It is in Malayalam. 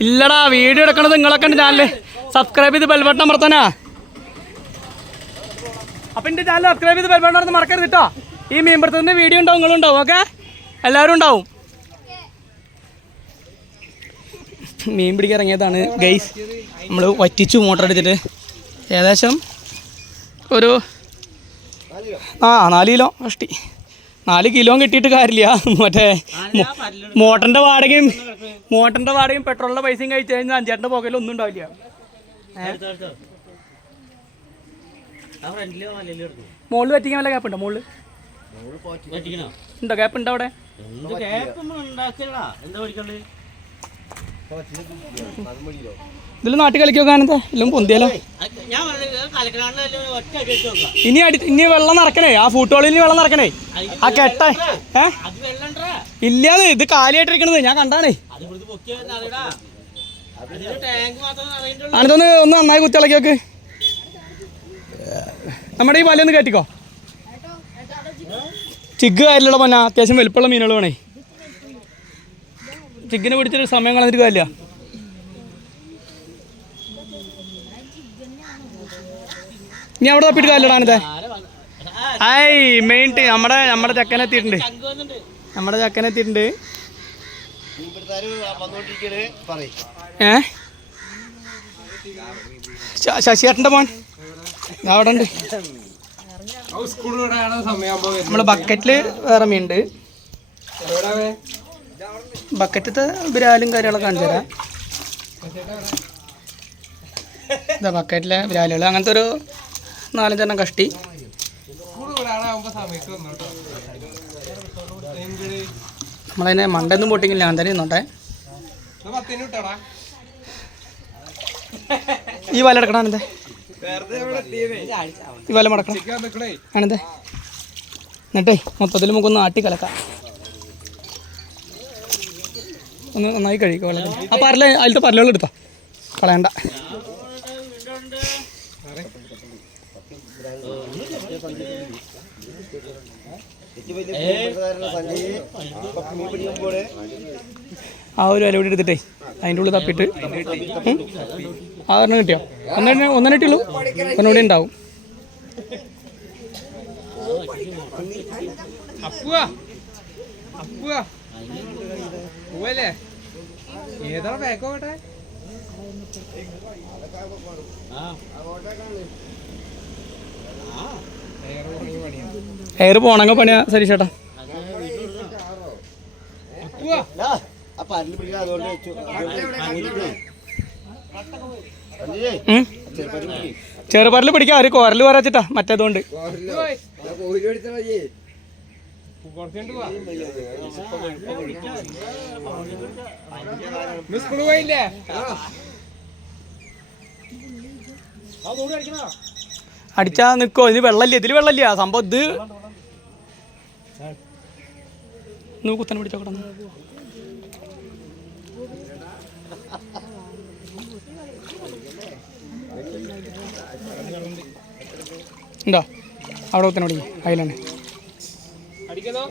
ഇല്ലടാ വീഡിയോ എടുക്കണത് നിങ്ങളൊക്കെ ഉണ്ട് ചാനൽ. സബ്സ്ക്രൈബ് ചെയ്ത് ബെൽബട്ടൺ അമർത്തനാ അപ്പൊ എന്റെ ചാനൽ സബ്സ്ക്രൈബ് ചെയ്ത് ബെൽബട്ടൺ അമർത്താൻ മറക്കരുത് കേട്ടോ ഈ മീൻപിടുത്തത്തിന്റെ വീഡിയോ ഉണ്ടാവും നിങ്ങളും ഉണ്ടാവും ഓക്കെ എല്ലാവരും ഉണ്ടാവും. മീൻ പിടിക്കാൻ ഇറങ്ങിയതാണ്. ഗൈസ് നമ്മൾ വറ്റിച്ചു മോട്ടർ അടിച്ചിട്ട് ഏകദേശം ഒരു ആ നാല് കിലോ. കഷ്ടി നാല് കിലോ കിട്ടിയിട്ട് കാര്യമില്ല. മറ്റേ മോട്ടറിന്റെ വാടകയും മോട്ടറിന്റെ വാടകയും പെട്രോളിന്റെ പൈസയും കഴിച്ചു കഴിഞ്ഞാൽ അഞ്ചേട്ടന്റെ പോക്കറ്റിൽ ഒന്നും ഉണ്ടാവില്ല. മോൾ പറ്റിക്കാൻ വല്ല ഗ്യാപ്പ് ഉണ്ടോ? മുകളിൽ ഉണ്ടോ? ഗ്യാപ്പ് ഉണ്ടോ അവിടെ? ഇതിൽ നാട്ടിൽ കളിക്കോ ആണെന്താ എല്ലാം പൊന്തിയാലോ? ഇനി അടി ഇനി വെള്ളം നിറക്കണേ. ആ ഫുട്ബോളിൽ ഇനി വെള്ളം നിറക്കണേ. ആ കെട്ട ഏ? ഇല്ലാന്ന് ഇത് കാലിയായിട്ടിരിക്കണത് ഞാൻ കണ്ടാണേ. അടുത്തൊന്ന് ഒന്ന് നന്നായി കുത്തിളക്കി നോക്ക്. നമ്മുടെ ഈ വലയൊന്ന് കയറ്റിക്കോ. ചിഗ് കാര്യമുള്ള പൊന്ന. അത്യാവശ്യം വലുപ്പമുള്ള മീനുകൾ വേണേ. ചിഗിനെ പിടിച്ചിട്ട് സമയം കളഞ്ഞിട്ട് കാര്യമില്ല. ഇനി അവിടെ തപ്പിട്ട് കാര്യമില്ലാണിത് ഹായ് മെയിൻ ടീം നമ്മുടെ നമ്മുടെ ചക്കൻ എത്തിയിട്ടുണ്ട്. നമ്മുടെ ചക്കൻ എത്തിയിട്ടുണ്ട്. ഏ? ശശിയേട്ടന്റെ മോൻ. അവിടെ ഉണ്ട്. നമ്മൾ ബക്കറ്റിൽ വേറെ മീനുണ്ട്. ബക്കറ്റത്തെ ബിരാലും കാര്യങ്ങളൊക്കെ കാണിച്ചു തരാം ഇതാ ബക്കറ്റിലെ വിരാലുകൾ അങ്ങനത്തെ ഒരു നാലഞ്ചെണ്ണം കഷ്ടി. നമ്മളതിനെ മണ്ടൊന്നും പൊട്ടിക്കില്ല. ഞാൻ തന്നെ ഇന്നോട്ടെ ഈ വല എടുക്കണം ഈ വല മടക്കണം? ആണെന്തേ എന്നിട്ടേ മൊത്തത്തിൽ നമുക്കൊന്ന് ആട്ടി കലക്കാം. ഒന്ന് നന്നായി കഴിക്കുക ആ പരല അതിലത്തെ പരലുകൾ എടുത്താ? കളയണ്ട. ആ ഒരു വില കൂടി എടുത്തിട്ടേ. അതിന്റെ ഉള്ളിൽ തപ്പിട്ട്. ആ ഒരെണ്ണം കിട്ടിയോ? ഒന്നെ ഒന്നെ കിട്ടിയുള്ളൂ? ഒന്നുകൂടി ഉണ്ടാവും. അപ്പുവാ. അപ്പുവാ. എയർ പോണങ്ങ പണിയാ സരി ചേട്ടാ. ചെറുപരൽ പിടിക്കാം ഒരു കോരൽ വരച്ചിട്ടാ മറ്റേതുകൊണ്ട്. കുറച്ചുകൊണ്ട് പോവാ ഇന്ന് സ്കൂൾ പോയില്ലേ? അടിച്ചാ നിക്കോ. ഇതിന് വെള്ളമില്ല? ഇതിൽ വെള്ളമില്ല? സംഭവം ഇത്. ഒന്ന് കുത്തനെ പിടിച്ചോ കിടന്ന്. ഉണ്ടോ? അവിടെ കുത്തനെ പിടിക്കും. അതിലാണ് അടിക്കുന്നോ നീ പിടിച്ചു അറിയാം നിങ്ങളെ